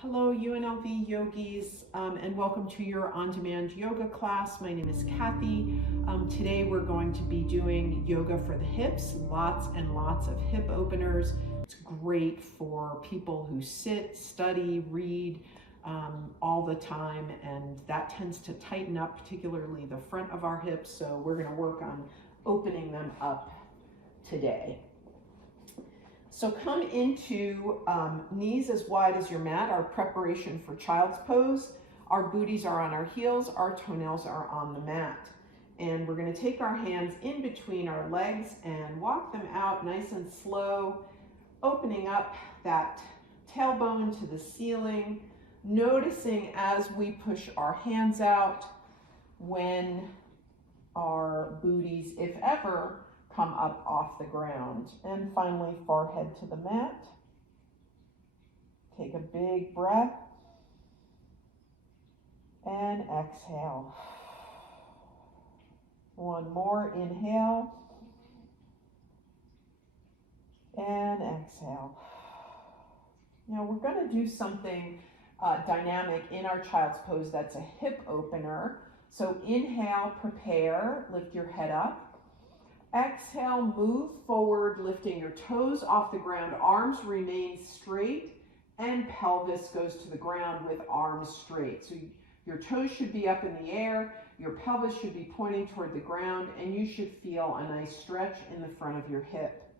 Hello UNLV yogis, and welcome to your on-demand yoga class. My name is Kathy. Today we're going to be doing yoga for the hips, lots and lots of hip openers. It's great for people who sit, study, read all the time, and that tends to tighten up particularly the front of our hips, so we're going to work on opening them up today. So come into knees as wide as your mat, our preparation for child's pose. Our booties are on our heels, our toenails are on the mat. And we're going to take our hands in between our legs and walk them out nice and slow, opening up that tailbone to the ceiling, noticing as we push our hands out when our booties, if ever, come up off the ground. And finally, forehead to the mat. Take a big breath and exhale. One more, inhale and exhale. Now we're going to do something dynamic in our child's pose that's a hip opener. So inhale, prepare, lift your head up. Exhale, move forward, lifting your toes off the ground, arms remain straight, and pelvis goes to the ground with arms straight. So your toes should be up in the air, your pelvis should be pointing toward the ground, and you should feel a nice stretch in the front of your hip.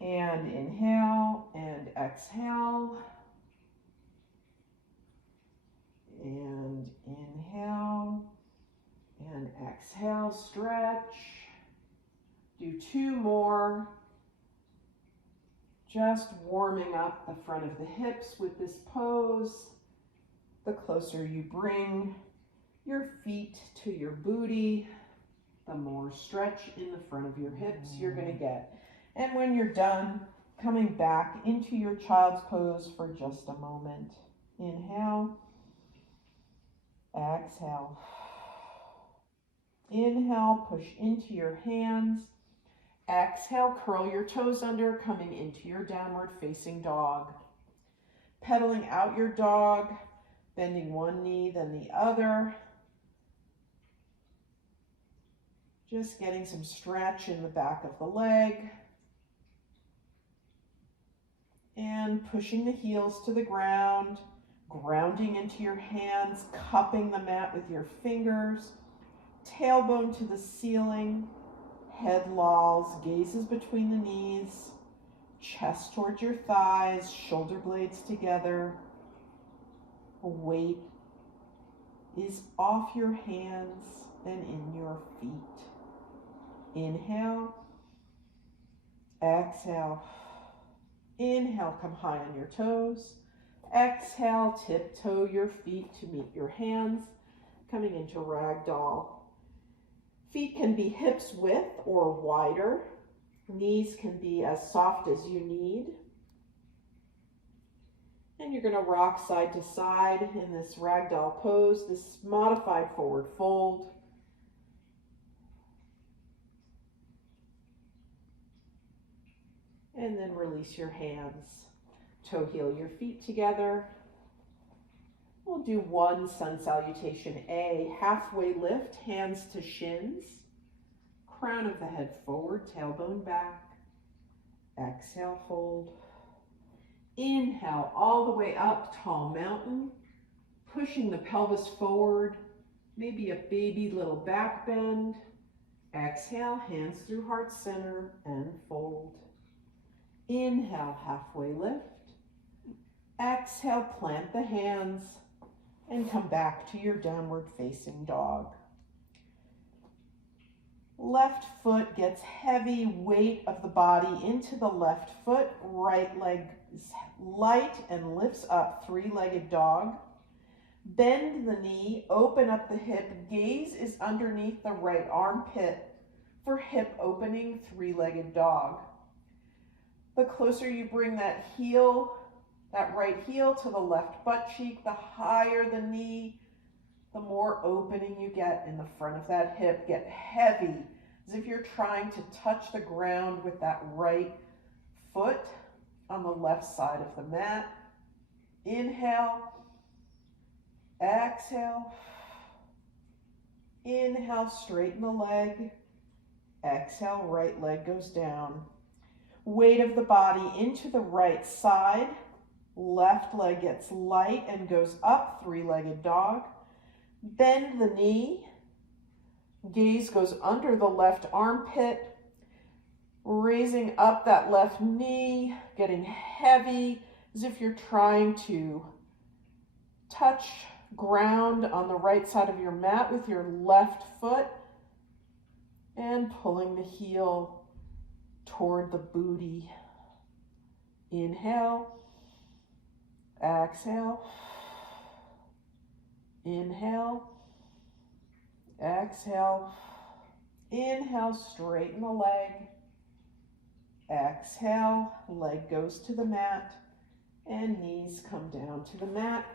And inhale and exhale. And inhale and exhale, stretch. Do two more. Just warming up the front of the hips with this pose. The closer you bring your feet to your booty, the more stretch in the front of your hips you're going to get. And when you're done, coming back into your child's pose for just a moment. Inhale, exhale. Inhale, push into your hands. Exhale, curl your toes under, coming into your downward facing dog. Pedaling out your dog, bending one knee, then the other. Just getting some stretch in the back of the leg. And pushing the heels to the ground, grounding into your hands, cupping the mat with your fingers. Tailbone to the ceiling, head lolls, gazes between the knees, chest towards your thighs, shoulder blades together. Weight is off your hands and in your feet. Inhale, exhale. Inhale, come high on your toes. Exhale, tiptoe your feet to meet your hands, coming into ragdoll. Feet can be hips width or wider. Knees can be as soft as you need. And you're going to rock side to side in this ragdoll pose, this modified forward fold. And then release your hands. Toe heel your feet together. We'll do one sun salutation A, halfway lift, hands to shins, crown of the head forward, tailbone back. Exhale, fold. Inhale, all the way up, tall mountain, pushing the pelvis forward, maybe a baby little back bend. Exhale, hands through heart center and fold. Inhale, halfway lift. Exhale, plant the hands and come back to your downward facing dog. Left foot gets heavy weight of the body into the left foot. Right leg is light and lifts up, three-legged dog. Bend the knee, open up the hip. Gaze is underneath the right armpit for hip opening, three-legged dog. The closer you bring that heel, that right heel to the left butt cheek, the higher the knee, the more opening you get in the front of that hip. Get heavy, as if you're trying to touch the ground with that right foot on the left side of the mat. Inhale, exhale. Inhale, straighten the leg. Exhale, right leg goes down. Weight of the body into the right side. Left leg gets light and goes up, three-legged dog. Bend the knee. Gaze goes under the left armpit. Raising up that left knee, getting heavy as if you're trying to touch ground on the right side of your mat with your left foot and pulling the heel toward the booty. Inhale, exhale, inhale, exhale, inhale, straighten the leg, exhale, leg goes to the mat, and knees come down to the mat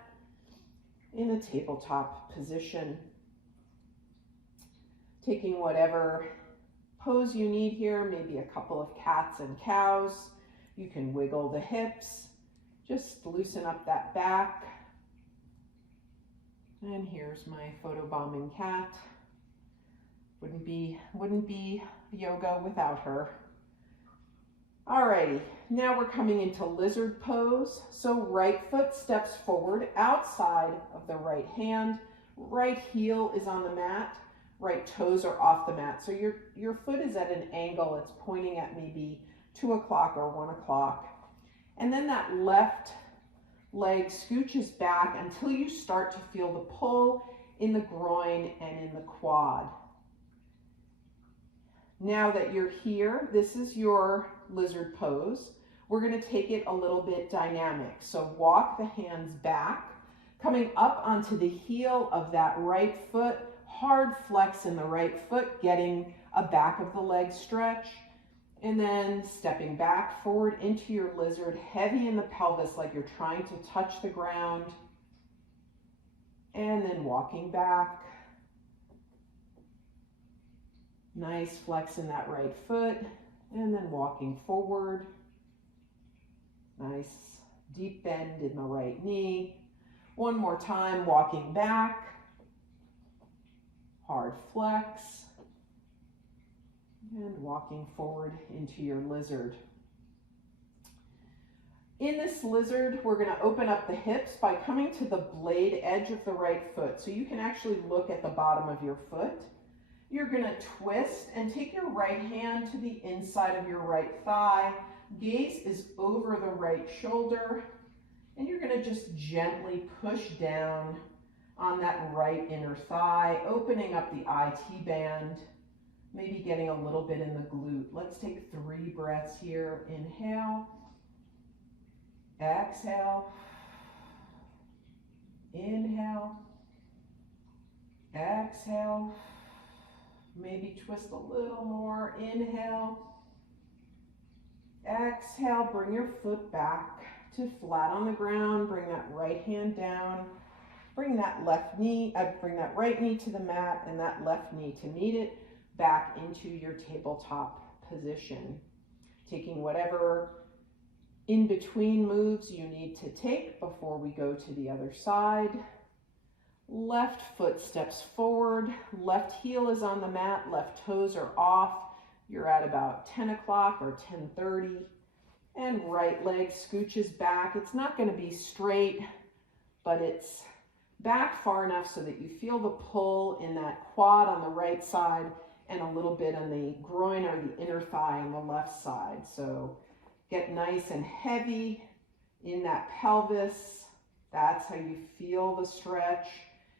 in a tabletop position. Taking whatever pose you need here, maybe a couple of cats and cows. You can wiggle the hips, just loosen up that back. And here's my photobombing cat. Wouldn't be yoga without her. Alrighty, now we're coming into lizard pose. So right foot steps forward outside of the right hand. Right heel is on the mat. Right toes are off the mat. So your foot is at an angle. It's pointing at maybe 2 o'clock or 1 o'clock. And then that left leg scooches back until you start to feel the pull in the groin and in the quad. Now that you're here, this is your lizard pose. We're going to take it a little bit dynamic. So walk the hands back, coming up onto the heel of that right foot, hard flex in the right foot, getting a back of the leg stretch, and then stepping back forward into your lizard, heavy in the pelvis like you're trying to touch the ground, and then walking back. Nice flex in that right foot, and then walking forward. Nice deep bend in the right knee. One more time, walking back. Hard flex. And walking forward into your lizard. In this lizard, we're going to open up the hips by coming to the blade edge of the right foot. So you can actually look at the bottom of your foot. You're going to twist and take your right hand to the inside of your right thigh. Gaze is over the right shoulder. And you're going to just gently push down on that right inner thigh, opening up the IT band, maybe getting a little bit in the glute. Let's take 3 breaths here. Inhale, exhale, inhale, exhale. Maybe twist a little more. Inhale, exhale, bring your foot back to flat on the ground. Bring that right hand down. Bring that right knee to the mat and that left knee to meet it back into your tabletop position. Taking whatever in between moves you need to take before we go to the other side. Left foot steps forward, left heel is on the mat, left toes are off. You're at about 10 o'clock or 10:30, and right leg scooches back. It's not going to be straight, but it's back far enough so that you feel the pull in that quad on the right side and a little bit on the groin or the inner thigh on the left side. So get nice and heavy in that pelvis. That's how you feel the stretch.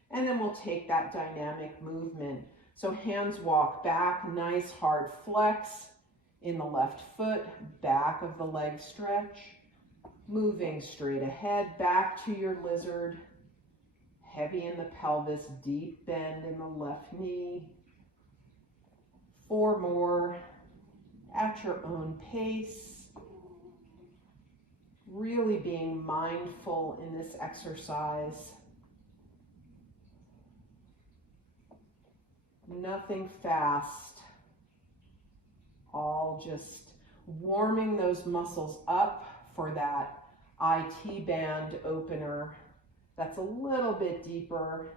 And then we'll take that dynamic movement. So hands walk back, nice hard flex in the left foot, back of the leg stretch, moving straight ahead, back to your lizard, heavy in the pelvis, deep bend in the left knee. 4 more at your own pace. Really being mindful in this exercise. Nothing fast, all just warming those muscles up for that IT band opener. That's a little bit deeper.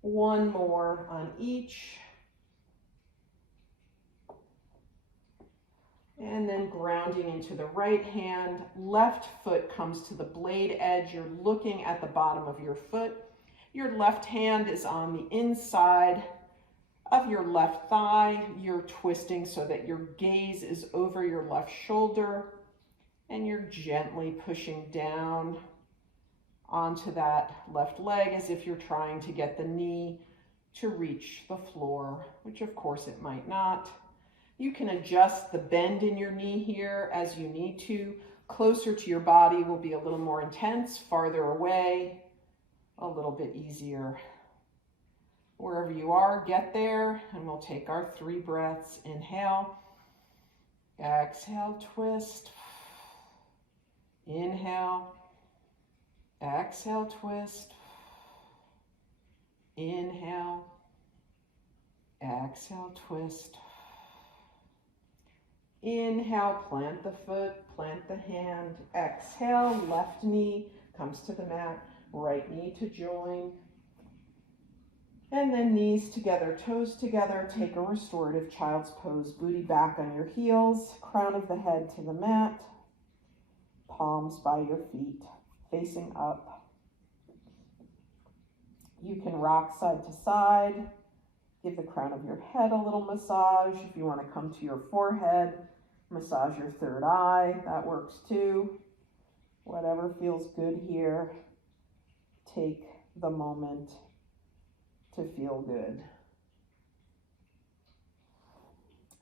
One more on each. And then grounding into the right hand. Left foot comes to the blade edge. You're looking at the bottom of your foot. Your left hand is on the inside of your left thigh. You're twisting so that your gaze is over your left shoulder, and you're gently pushing down onto that left leg as if you're trying to get the knee to reach the floor, which of course it might not. You can adjust the bend in your knee here as you need to. Closer to your body will be a little more intense, farther away, a little bit easier. Wherever you are, get there, and we'll take our 3 breaths. Inhale, exhale, twist. Inhale, exhale, twist. Inhale, exhale, twist. Inhale, plant the foot, plant the hand. Exhale, left knee comes to the mat, right knee to join. And then knees together, toes together. Take a restorative child's pose. Booty back on your heels, crown of the head to the mat, palms by your feet, facing up. You can rock side to side. Give the crown of your head a little massage. If you want to come to your forehead, massage your third eye. That works too. Whatever feels good here. Take the moment to feel good.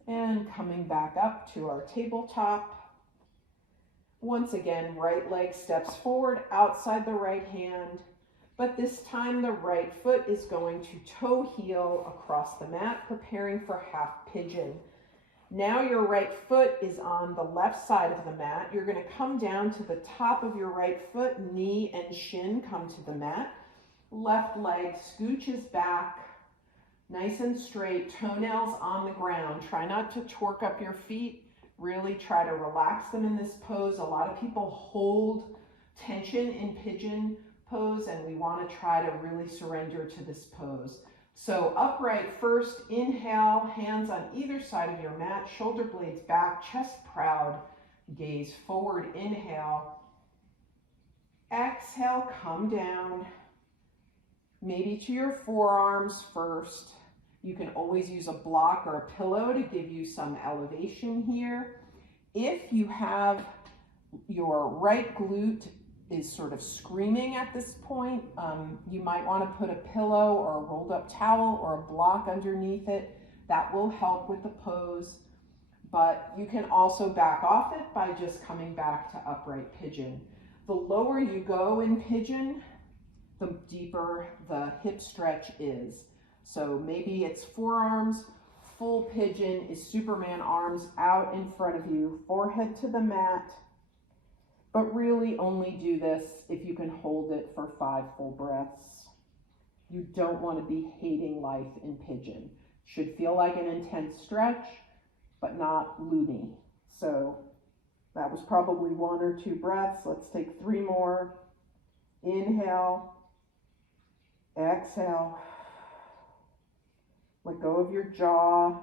And coming back up to our tabletop. Once again, right leg steps forward outside the right hand, but this time the right foot is going to toe heel across the mat, preparing for half pigeon. Now your right foot is on the left side of the mat. You're going to come down to the top of your right foot, knee and shin come to the mat. Left leg scooches back, nice and straight, toenails on the ground. Try not to torque up your feet. Really try to relax them in this pose. A lot of people hold tension in pigeon pose, and we want to try to really surrender to this pose. So upright first, inhale, hands on either side of your mat, shoulder blades back, chest proud, gaze forward, inhale. Exhale, come down. Maybe to your forearms first. You can always use a block or a pillow to give you some elevation here. If you have your right glute is sort of screaming at this point, you might want to put a pillow or a rolled up towel or a block underneath it. That will help with the pose. But you can also back off it by just coming back to upright pigeon. The lower you go in pigeon, the deeper the hip stretch is. So maybe it's forearms. Full pigeon is Superman arms out in front of you, forehead to the mat. But really only do this if you can hold it for 5 full breaths. You don't want to be hating life in pigeon. Should feel like an intense stretch, but not loony. So that was probably 1 or 2 breaths. Let's take 3 more. Inhale. Exhale. Let go of your jaw.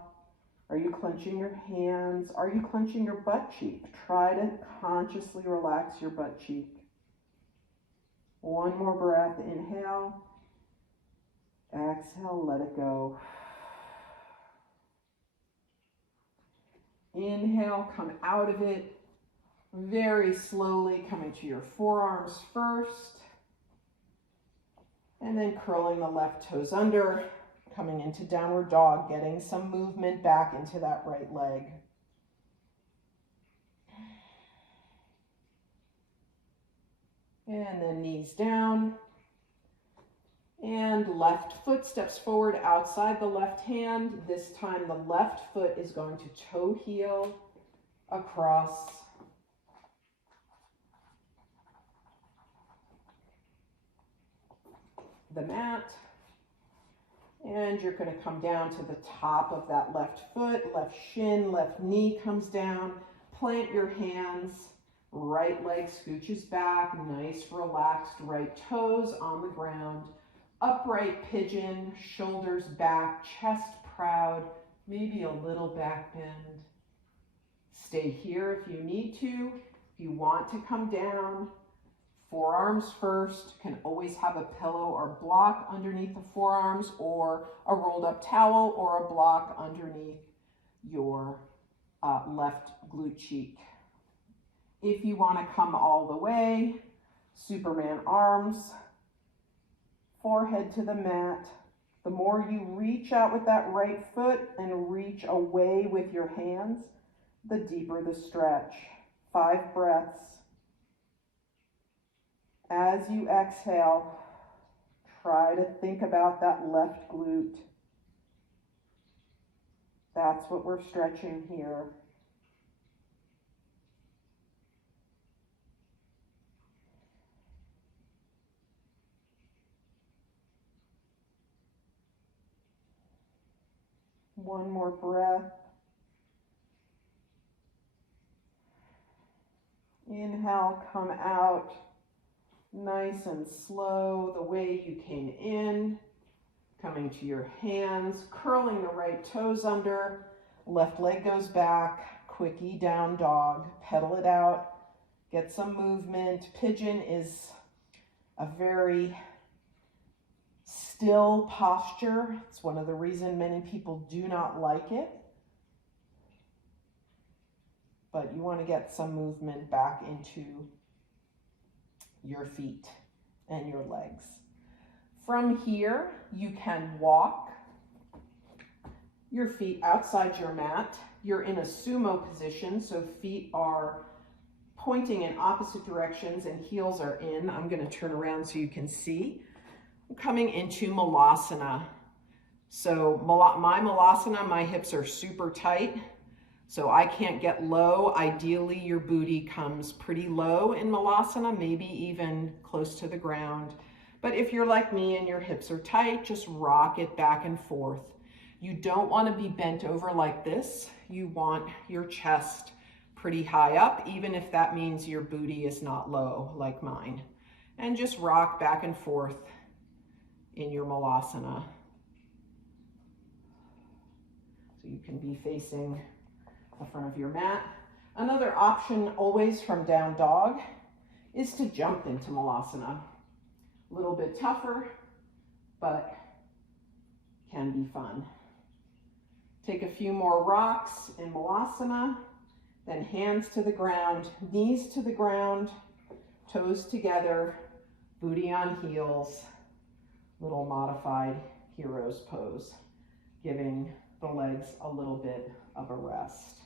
Are you clenching your hands? Are you clenching your butt cheek? Try to consciously relax your butt cheek. 1 more breath. Inhale. Exhale, let it go. Inhale, come out of it. Very slowly coming to your forearms first. And then curling the left toes under, coming into downward dog, getting some movement back into that right leg. And then knees down. And left foot steps forward outside the left hand. This time the left foot is going to toe heel across the mat. And you're going to come down to the top of that left foot, left shin, left knee comes down. Plant your hands Right leg scooches back, nice relaxed right toes on the ground. Upright pigeon, shoulders back, chest proud, maybe a little back bend. Stay here if you need to. If you want to come down, forearms first. Can always have a pillow or block underneath the forearms, or a rolled up towel or a block underneath your left glute cheek. If you want to come all the way, Superman arms, forehead to the mat. The more you reach out with that right foot and reach away with your hands, the deeper the stretch. 5 breaths. As you exhale, try to think about that left glute. That's what we're stretching here. One more breath. Inhale, come out nice and slow, the way you came in. Coming to your hands, curling the right toes under, left leg goes back, quickie down dog, pedal it out, get some movement. Pigeon is a very still posture. It's one of the reasons many people do not like it. But you want to get some movement back into your feet and your legs. From here, you can walk your feet outside your mat. You're in a sumo position, so feet are pointing in opposite directions and heels are in. I'm going to turn around so you can see. I'm coming into Malasana. So my Malasana, my hips are super tight, so I can't get low. Ideally, your booty comes pretty low in Malasana, maybe even close to the ground. But if you're like me and your hips are tight, just rock it back and forth. You don't want to be bent over like this. You want your chest pretty high up, even if that means your booty is not low like mine. And just rock back and forth in your Malasana. So you can be facing the front of your mat. Another option always from down dog is to jump into Malasana. A little bit tougher, but can be fun. Take a few more rocks in Malasana, then hands to the ground, knees to the ground, toes together, booty on heels, little modified hero's pose, giving the legs a little bit of a rest.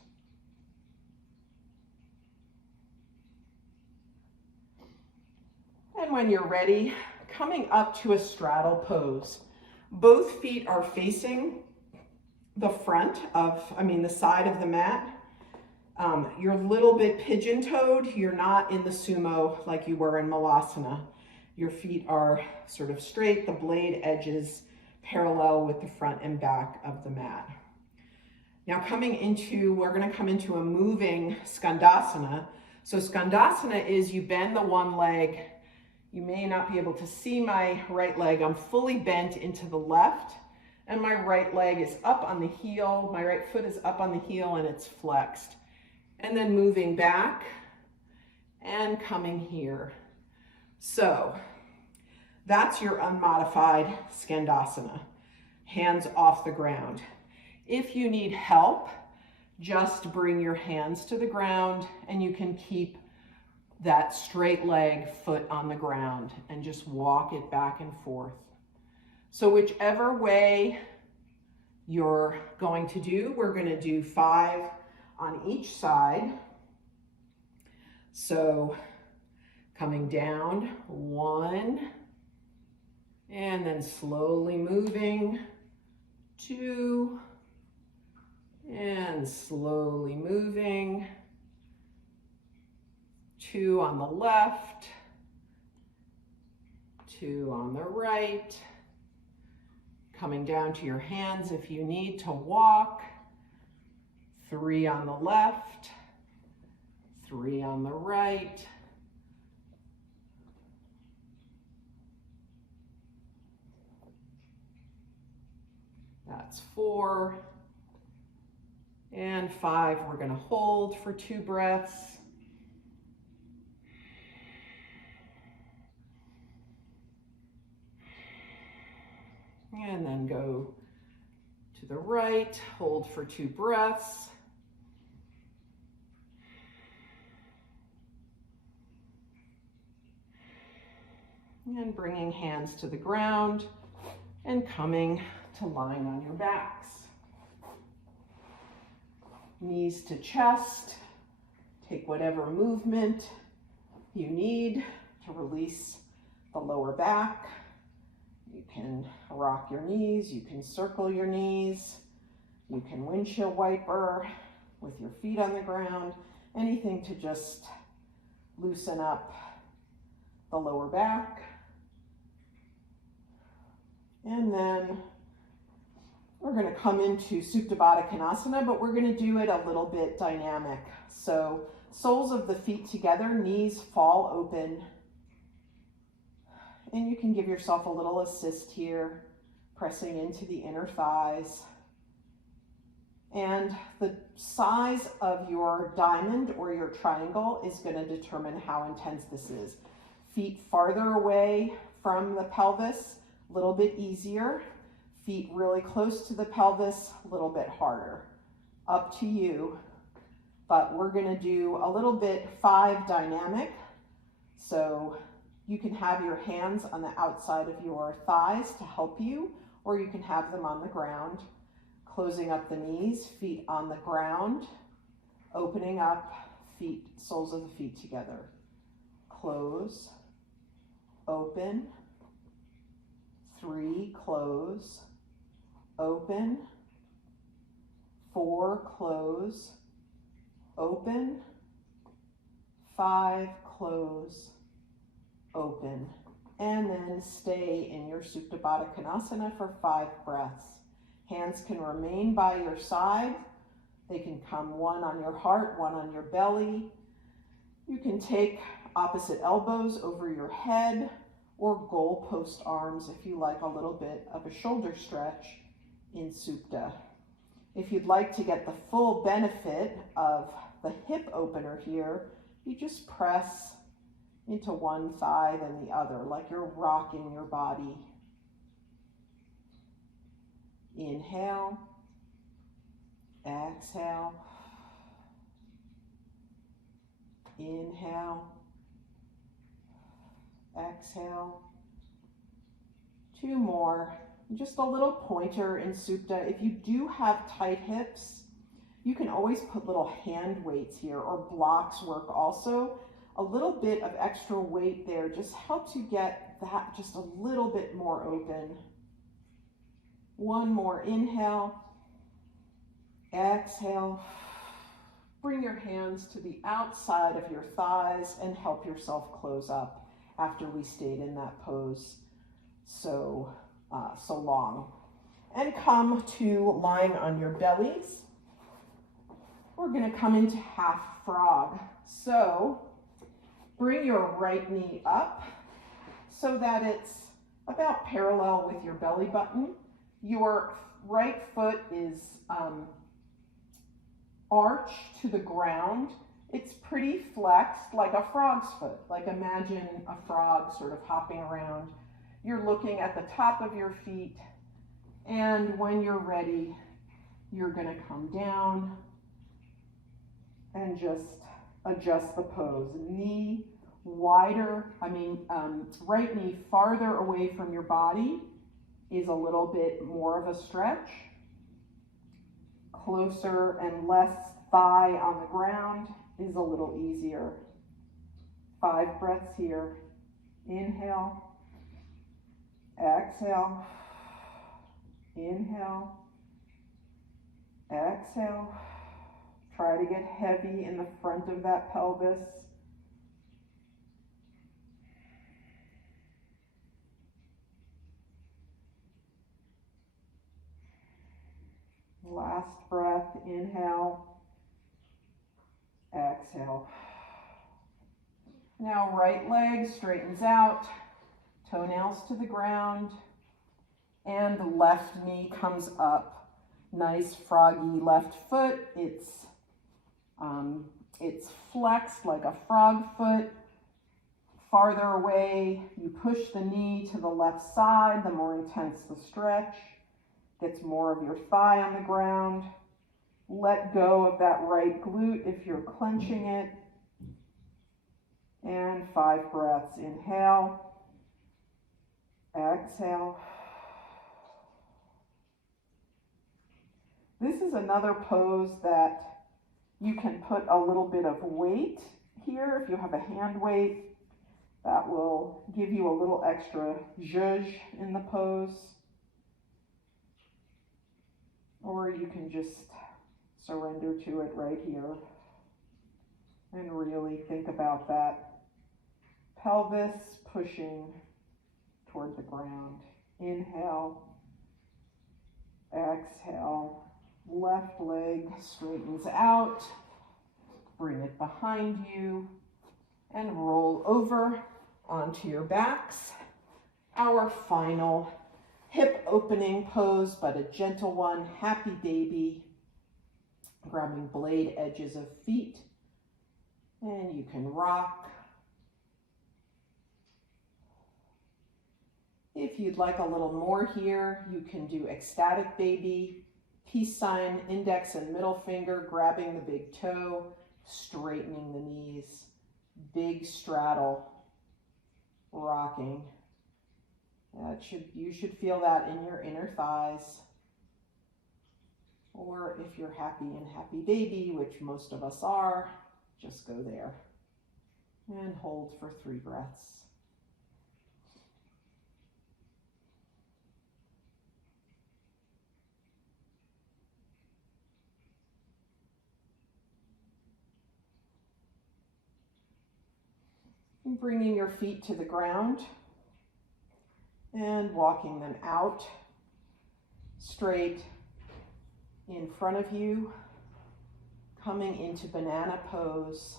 And when you're ready, coming up to a straddle pose. Both feet are facing the front of, the side of the mat. You're a little bit pigeon-toed. You're not in the sumo like you were in Malasana. Your feet are sort of straight, the blade edges parallel with the front and back of the mat. Now we're gonna come into a moving Skandasana. So Skandasana is you bend the one leg. You may not be able to see my right leg. I'm fully bent into the left, and my right leg is up on the heel. My right foot is up on the heel and it's flexed. And then moving back and coming here. So that's your unmodified Skandasana, hands off the ground. If you need help, just bring your hands to the ground and you can keep that straight leg foot on the ground and just walk it back and forth. So whichever way you're going to do, we're going to do 5 on each side. So coming down, 1, and then slowly moving, 2, and slowly moving, 2 on the left, 2 on the right, coming down to your hands if you need to walk, 3 on the left, 3 on the right. That's 4. And 5, we're going to hold for 2 breaths. And then go to the right, hold for 2 breaths. And bringing hands to the ground and coming to lying on your backs. Knees to chest. Take whatever movement you need to release the lower back. You can rock your knees, you can circle your knees, you can windshield wiper with your feet on the ground, anything to just loosen up the lower back. And then we're going to come into Supta Baddha Konasana, but we're going to do it a little bit dynamic. So soles of the feet together, knees fall open. And you can give yourself a little assist here, pressing into the inner thighs. And the size of your diamond or your triangle is going to determine how intense this is. Feet farther away from the pelvis, a little bit easier. Feet really close to the pelvis, a little bit harder. Up to you. But we're going to do a little bit 5 dynamic. So you can have your hands on the outside of your thighs to help you, or you can have them on the ground. Closing up the knees, feet on the ground, opening up, feet, soles of the feet together. Close, open, 3, close, open, 4, close, open, 5, close, open, and then stay in your Supta Baddha Konasana for 5 breaths. Hands can remain by your side. They can come one on your heart, one on your belly. You can take opposite elbows over your head or goalpost arms if you like a little bit of a shoulder stretch in Supta. If you'd like to get the full benefit of the hip opener here, you just press into one thigh then the other, like you're rocking your body. Inhale, exhale, inhale, exhale. 2 more. Just a little pointer in Supta. If you do have tight hips, you can always put little hand weights here, or blocks work also. A little bit of extra weight there just helps you get that just a little bit more open. 1 more inhale, exhale. Bring your hands to the outside of your thighs and help yourself close up after we stayed in that pose so long. And come to lying on your bellies. We're going to come into half frog. So bring your right knee up so that it's about parallel with your belly button. Your right foot is arched to the ground. It's pretty flexed like a frog's foot. Like imagine a frog sort of hopping around. You're looking at the top of your feet, and when you're ready, you're going to come down and just adjust the pose. Knee wider, right knee farther away from your body is a little bit more of a stretch. Closer and less thigh on the ground is a little easier. 5 breaths here. Inhale, exhale, inhale, exhale. Try to get heavy in the front of that pelvis. Last breath, inhale, exhale. Now right leg straightens out, toenails to the ground, and the left knee comes up. Nice froggy left foot. It's flexed like a frog foot. Farther away, you push the knee to the left side, the more intense the stretch. Gets more of your thigh on the ground. Let go of that right glute if you're clenching it. And 5 breaths. Inhale. Exhale. This is another pose that you can put a little bit of weight here. If you have a hand weight, that will give you a little extra zhuzh in the pose. Or you can just surrender to it right here and really think about that pelvis pushing toward the ground. Inhale, exhale, left leg straightens out, bring it behind you, and roll over onto your backs. Our final hip opening pose, but a gentle one, happy baby. Grabbing blade edges of feet, and you can rock. If you'd like a little more here, you can do ecstatic baby, peace sign, index and middle finger, grabbing the big toe, straightening the knees, big straddle, rocking. You should feel that in your inner thighs. Or if you're happy in happy baby, which most of us are, just go there. And hold for 3 breaths. And bringing your feet to the ground and walking them out straight in front of you, coming into banana pose.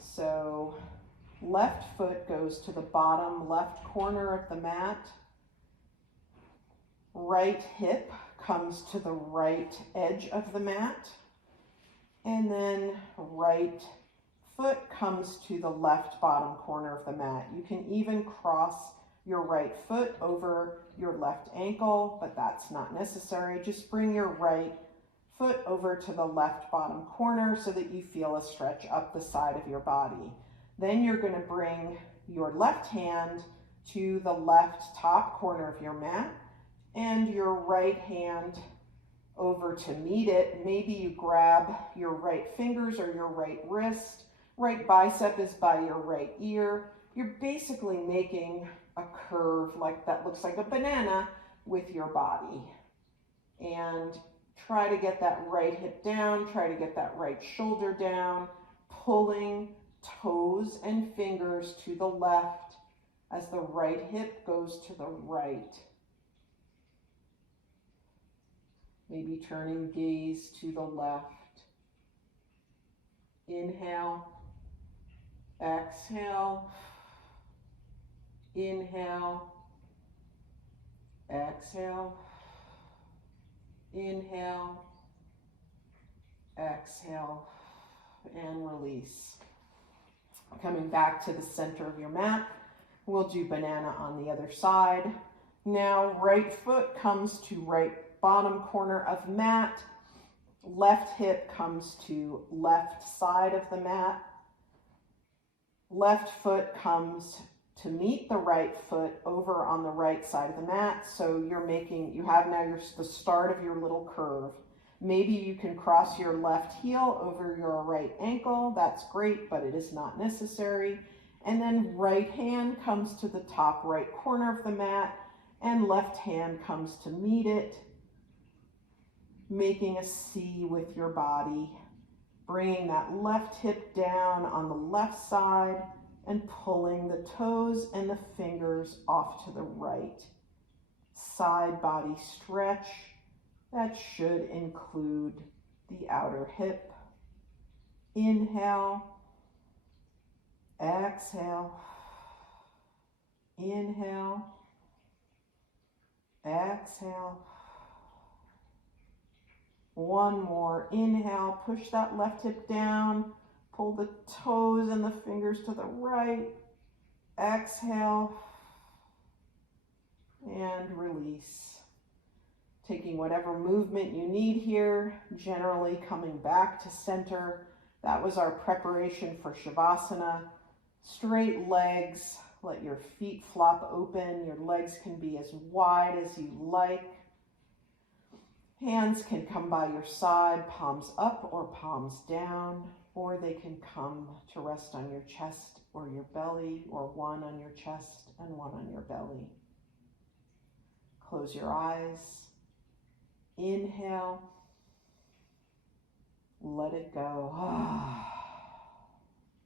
So left foot goes to the bottom left corner of the mat. Right hip comes to the right edge of the mat. And then right foot comes to the left bottom corner of the mat. You can even cross your right foot over your left ankle, but that's not necessary. Just bring your right foot over to the left bottom corner so that you feel a stretch up the side of your body. Then you're going to bring your left hand to the left top corner of your mat and your right hand over to meet it. Maybe you grab your right fingers or your right wrist. Right bicep is by your right ear. You're basically making a curve like that looks like a banana with your body. And try to get that right hip down, try to get that right shoulder down, pulling toes and fingers to the left as the right hip goes to the right. Maybe turning gaze to the left. Inhale, exhale, inhale, exhale, inhale, exhale, and release. Coming back to the center of your mat, we'll do banana on the other side. Now right foot comes to right bottom corner of mat, left hip comes to left side of the mat, left foot comes to meet the right foot over on the right side of the mat. So you have now the start of your little curve. Maybe you can cross your left heel over your right ankle. That's great, but it is not necessary. And then right hand comes to the top right corner of the mat and left hand comes to meet it, making a C with your body, bringing that left hip down on the left side and pulling the toes and the fingers off to the right. Side body stretch. That should include the outer hip. Inhale, Exhale. Inhale. Exhale. One more. Inhale. Push that left hip down. Pull the toes and the fingers to the right. Exhale. And release. Taking whatever movement you need here, generally coming back to center. That was our preparation for Shavasana. Straight legs, let your feet flop open. Your legs can be as wide as you like. Hands can come by your side, palms up or palms down, or they can come to rest on your chest or your belly, or one on your chest and one on your belly. Close your eyes. Inhale. Let it go.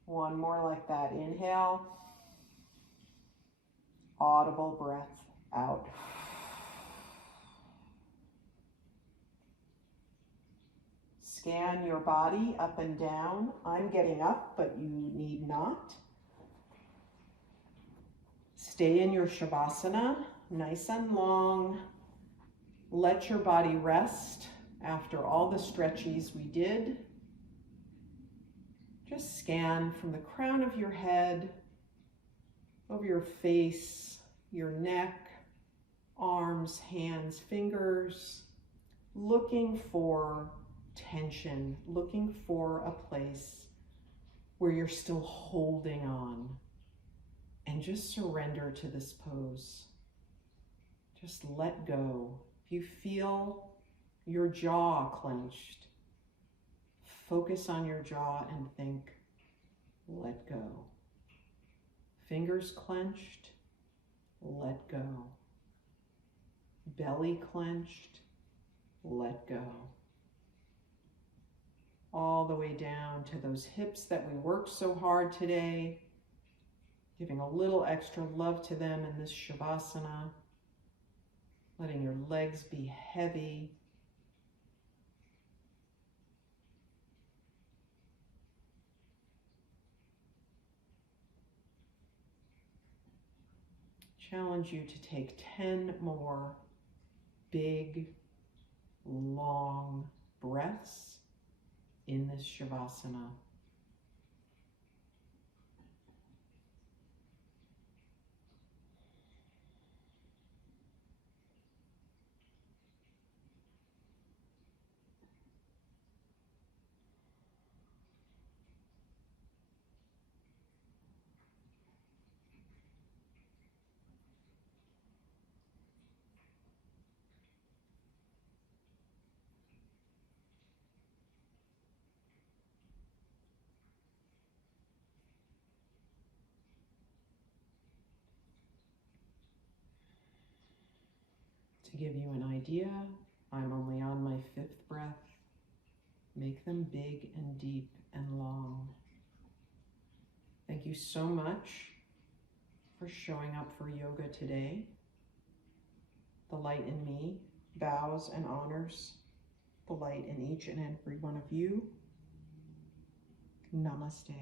One more like that. Inhale. Audible breath out. Scan your body up and down. I'm getting up, but you need not. Stay in your Shavasana, nice and long. Let your body rest after all the stretchies we did. Just scan from the crown of your head, over your face, your neck, arms, hands, fingers, looking for tension, looking for a place where you're still holding on, and just surrender to this pose. Just let go. If you feel your jaw clenched, focus on your jaw and think, let go. Fingers clenched, let go. Belly clenched, let go. All the way down to those hips that we worked so hard today, giving a little extra love to them in this Shavasana. Letting your legs be heavy. Challenge you to take 10 more big, long breaths in this Shavasana. To give you an idea, I'm only on my 5th breath. Make them big and deep and long. Thank you so much for showing up for yoga today. The light in me bows and honors the light in each and every one of you. Namaste.